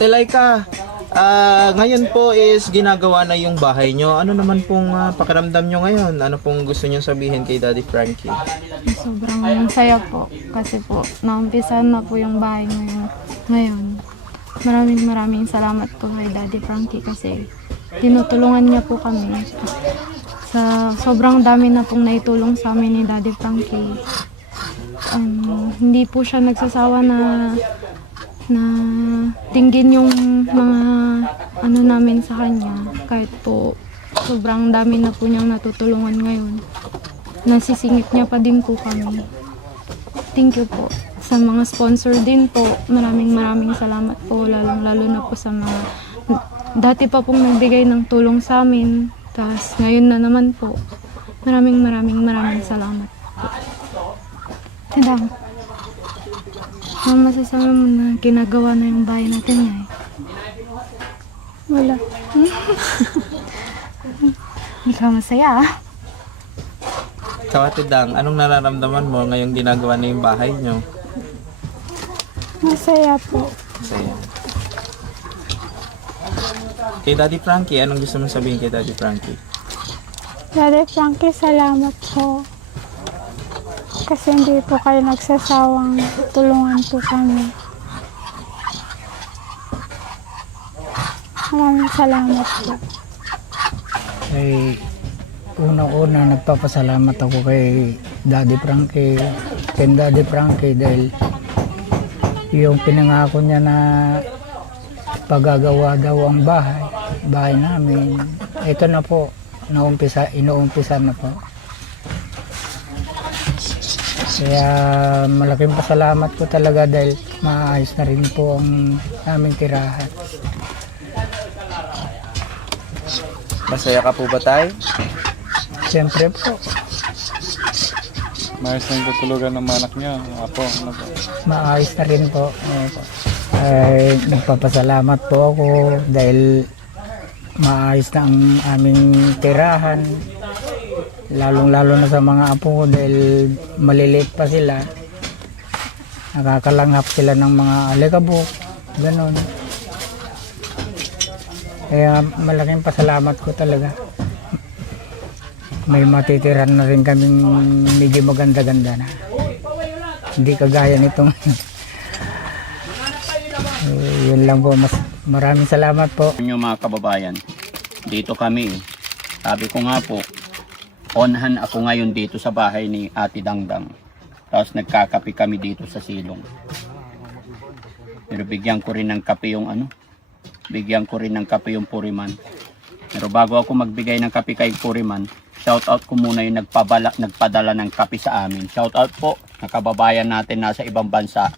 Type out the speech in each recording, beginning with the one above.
Telaika, ngayon po is ginagawa na yung bahay nyo. Ano naman pong pakiramdam nyo ngayon? Ano pong gusto nyo sabihin kay Daddy Frankie? Sobrang saya po kasi po naumpisahan na po yung bahay ngayon. Maraming salamat po kay Daddy Frankie kasi tinutulungan niya po kami. Sa sobrang dami na pong naitulong sa amin ni Daddy Frankie. Hindi po siya nagsasawa na tingin yung mga ano namin sa kanya. Kahit po sobrang dami na po niyang natutulungan ngayon. Nasisingit niya pa din po kami. Thank you po. Sa mga sponsor din po, maraming salamat po. Lalo na po sa mga dati pa pong nagbigay ng tulong sa amin. Tapos ngayon na naman po. Maraming salamat po. Tindang. Ano masasabi mo na ginagawa na yung bahay natin ngayon? Wala. Hindi ka masaya ah. Ikaw, Ate Dang, anong nararamdaman mo ngayong ginagawa na yung bahay nyo? Masaya po. Masaya. Kay Daddy Frankie, anong gusto mong sabihin kay Daddy Frankie? Daddy Frankie, salamat po. Kasi hindi po kayo nagsasawang tulungan po kami. Maraming salamat po. Ay, unang-una nagpapasalamat ako kay Daddy Frankie, dahil yung pinangako niya na paggagawa daw ang bahay namin. Ito na po, inuumpisa na po. Kaya malaking pasalamat ko talaga dahil maayos na rin po ang aming tirahan. Masaya ka po ba, Tay? Siyempre po, Mayos na yung tutulugan ng anak niya. Apo, ano po? maayos na rin po. Ay, nagpapasalamat po ako dahil maayos na ang aming tirahan. Lalong-lalo na sa mga apo ko dahil maliliit pa sila. Nakakalanghap sila ng mga alikabok. Ganon. Kaya malaking pasalamat ko talaga. May matitiran na rin kaming medyo maganda-ganda na. Hindi kagaya nitong yun lang po. Maraming salamat po. Yung mga kababayan, dito kami. Sabi ko nga po, onhan ako ngayon dito sa bahay ni Ate Dangdang. Tapos nagkakape kami dito sa silong. Pero bigyan ko rin ng kape yung bigyan ko rin ng kape yung Puriman. Pero bago ako magbigay ng kape kay Puriman, shout out ko muna yung nagpadala ng kape sa amin. Shout out po, nakababayan natin nasa ibang bansa.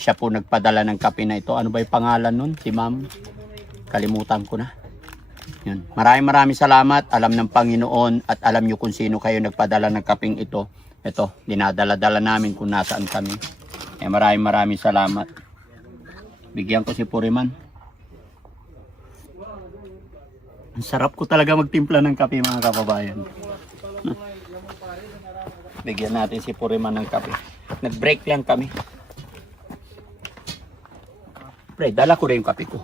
Siya po nagpadala ng kape na ito. Ano ba yung pangalan nun? Si Ma'am? Kalimutan ko na. Yun. Maraming salamat. Alam ng Panginoon at alam nyo kung sino kayo nagpadala ng kaping ito. Ito, dinadala-dala namin kung nasaan kami. Maraming salamat. Bigyan ko si Puriman. Ang sarap ko talaga magtimpla ng kape, mga kababayan. Bigyan natin si Puriman ng kape. Nag-break lang kami. Pre, dala ko rin yung kape ko.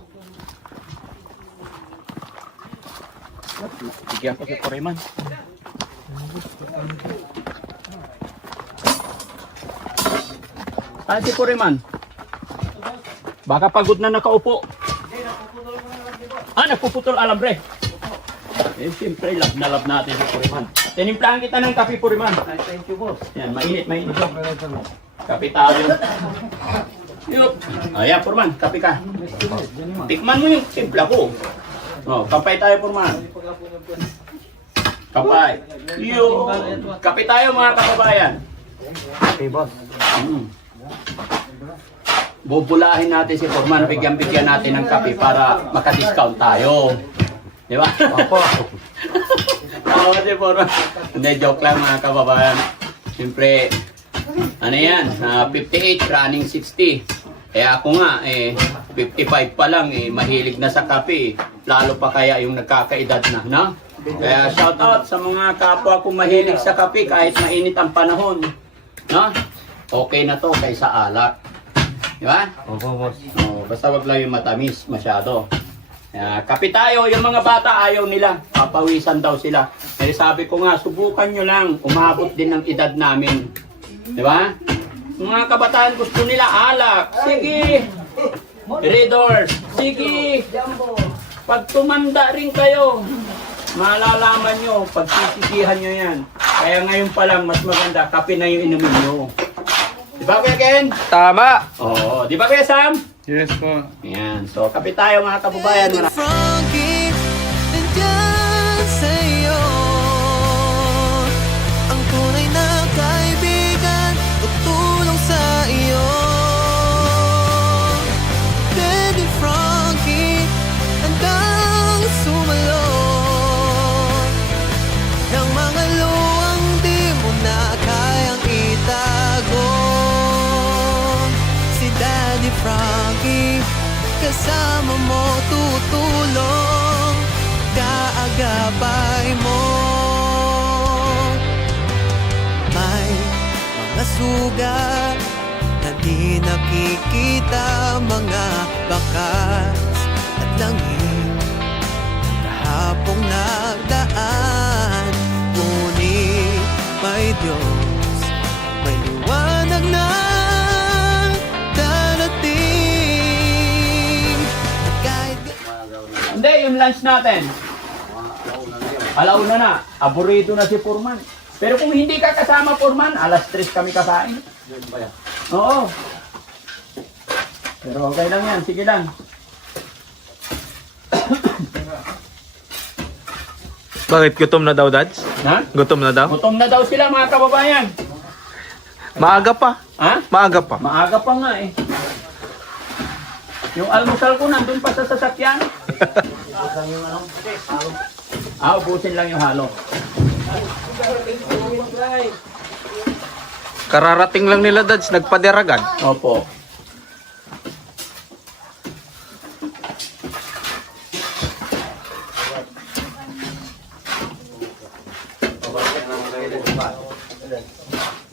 Bigyan ko si Puriman. Si Puriman. Baka pagod na nakaupo. Nagpuputol alambre. Siyempre, love na love natin si Puriman. Tinimplahan kita ng kape, Puriman. Thank you, boss. Yan, mainit. Kape tayo. Yup. Ayan, Puriman, kape ka. Tikman mo yung timpla ko. Kapay tayo, Puriman. Kapay. Kape tayo, mga kababayan. Okay, boss. Bubulahin natin si Puriman, bigyan natin ng kape para maka-discount tayo. Di ba? Opo. Tawa si Puriman. Hindi, joke lang, mga kababayan. Siyempre, ano yan, 58 running 60. Ako nga, 55 pa lang, mahilig na sa kape. Lalo pa kaya yung nagkakaedad na, no? Kaya shout out sa mga kapwa kong mahilig sa kape kahit mainit ang panahon. No? Okay na to kaysa alak. Di ba? Opo, boss. Basta wag lang yung matamis masyado. Kape tayo, yung mga bata ayaw nila. Papawisan daw sila. Eh sabi ko nga, subukan nyo lang. Umabot din ng edad namin. Di ba? Mga kabataan gusto nila alak. Sige. Readers. Sige. Pag tumanda rin kayo, malalaman nyo, pagsisisihan nyo yan. Kaya ngayon pa lang, mas maganda, kape na yung inumin nyo. Di ba Kuya Ken? Tama! Oo. Di ba Kuya Sam? Yes po. Yan. So, kape tayo mga kababayan. Frankie, nandyan sa'yo ang tunay na kaibigan, tutulong sa iyo. Daddy Frankie, handang sumalo ng mga luwang di mo na kayang itago. Si Daddy Frankie, kasama mo tutulong, kaagapay mo. May mga sugat na di nakikita, mga bakas at langit kahapong nagdaan. Ngunit may Diyos, may liwanag na darating. At kahit Hindi, yung lunch natin. Alauna na. Aburido na si Purman. Pero kung hindi ka kasama Purman, alas 3 kami kakain. Oo. Pero okay lang yan. Sige lang. Bakit gutom na daw, Dads? Ha? Gutom na daw? Gutom na daw sila mga kababayan. Maaga pa. Ha? Maaga pa. Maaga pa nga eh. Yung almusal ko nandun pa sa sasakyan. Ubusin lang yung halo. Kararating lang nila, Dads. Nagpaderagan. Opo.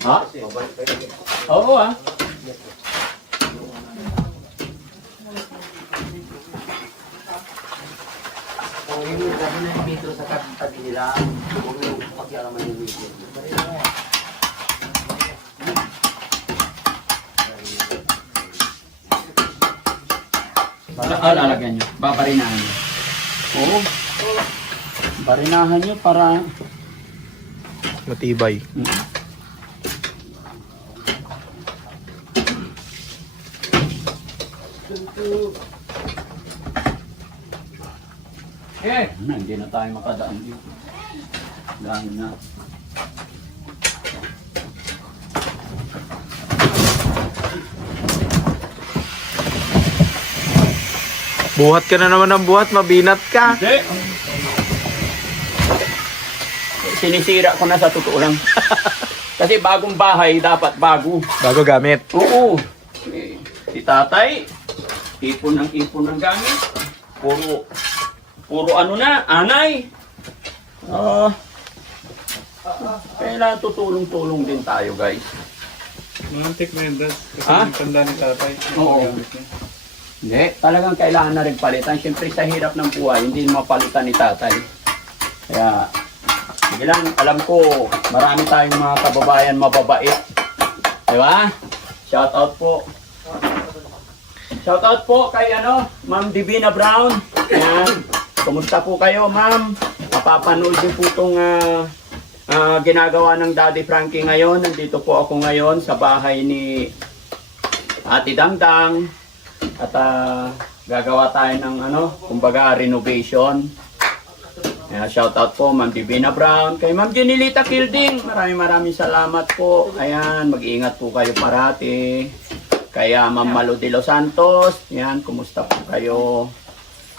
Ha? Oo ah. Lalagyan nyo. Babarinahan nyo. Oo. Barinahan nyo para... Matibay. Hindi na tayo makadaan dito. Dahil na. Buhat ka na naman ng buhat, mabinat ka. Hindi. Sinisira ko na sa totoo lang. Kasi bagong bahay, dapat bago. Bago gamit. Oo. Si tatay, ipon ng gamit. Puro ano na, anay. Kailangan tutulong-tulong din tayo, guys. Nantik na yun, Dad. Kasi Ha? yung tanda ni tatay. Oo. Gamit niya. Hindi, talagang kailangan na rin palitan. Siyempre sa hirap ng buhay, hindi mapalitan ni tatay. Kaya, sige lang, alam ko, marami tayong mga kababayan mababait. Di ba? Shout out po. Shout out po kay Ma'am Divina Brown. Ayan. Kumusta po kayo, Ma'am? Mapapanood din po itong ginagawa ng Daddy Frankie ngayon. Nandito po ako ngayon sa bahay ni Ate Dangdang. At gagawa tayo ng kumbaga renovation. Shout out po Ma'am Divina Brown, kay Ma'am Jenilita Kilding. Maraming salamat po. Ayan, mag-iingat po kayo parati. Kaya Ma'am Malo de los Santos, yan, kumusta po kayo?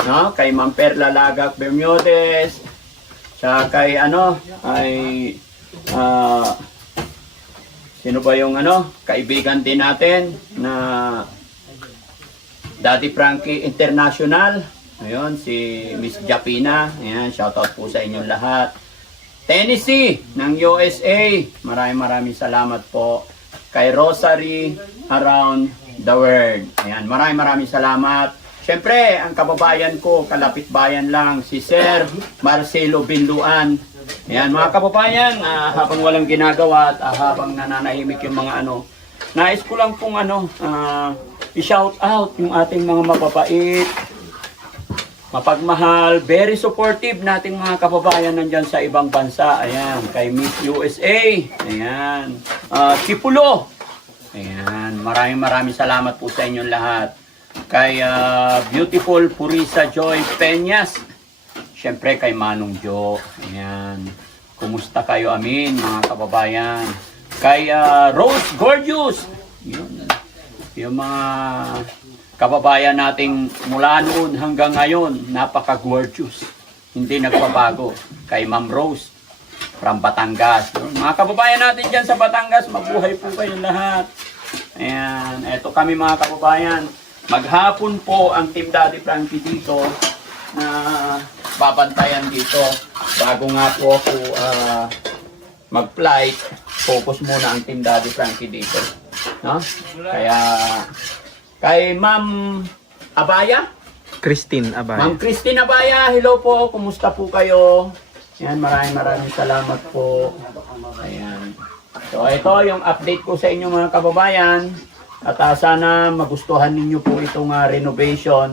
No? Kay Ma'am Perla Lagak Bermiodes. Sa kay sino ba yung kaibigan din natin na Daddy Frankie International. Ayun, si Miss Japina. Ayan, shoutout po sa inyong lahat. Tennessee ng USA. Maraming salamat po. Kay Rosary around the word. Ayan, maraming salamat. Siyempre, ang kababayan ko, kalapit bayan lang, si Sir Marcelo Binluan. Ayan, mga kababayan, habang walang ginagawa at habang nananahimik yung mga nais ko lang pong i-shout out yung ating mga mababait, mapagmahal, very supportive nating mga kababayan nandyan sa ibang bansa. Ayan, kay Miss USA. Ayan, Chipulo. Ayan, maraming salamat po sa inyong lahat. Kay Beautiful Purisa Joy Peñas. Siyempre kay Manong Jo. Ayan. Kumusta kayo amin mga kababayan? Kay Rose Gorgeous. Yung mga kababayan nating mula noon hanggang ngayon, napaka-gorgeous. Hindi nagpabago. Kay Ma'am Rose from Batangas. Mga kababayan natin dyan sa Batangas, mabuhay po kayong lahat. Ayan. Eto kami mga kababayan. Maghapon po ang Team Daddy Frankie dito na babantayan dito. Bago nga po ako mag-flight, focus muna ang Team Daddy Frankie dito. No? Kaya kay Ma'am Abaya? Christine Abay. Ma'am Christine Abaya, hello po. Kumusta po kayo? Ayan, maraming salamat po. Ayan. So ito yung update ko sa inyo mga kababayan. At sana magustuhan ninyo po itong renovation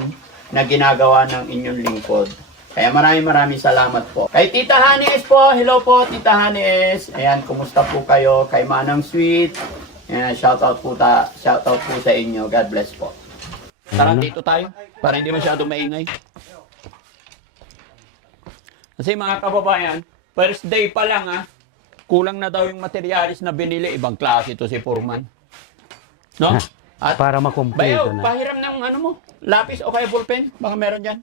na ginagawa ng inyong lingkod. Kaya maraming salamat po. Kay Tita Hanes po, hello po Tita Hanes. Ayan, kumusta po kayo? Kay Manang Sweet. Ayan, shoutout po sa inyo. God bless po. Tara dito tayo para hindi masyadong maingay. Kasi mga kababayan, first day pa lang kulang na daw yung materialis na binili. Ibang klase ito si Foreman. No? At Para makumpleto Bayo, na. pahiram ng mo, lapis o kaya ballpen, baka meron dyan.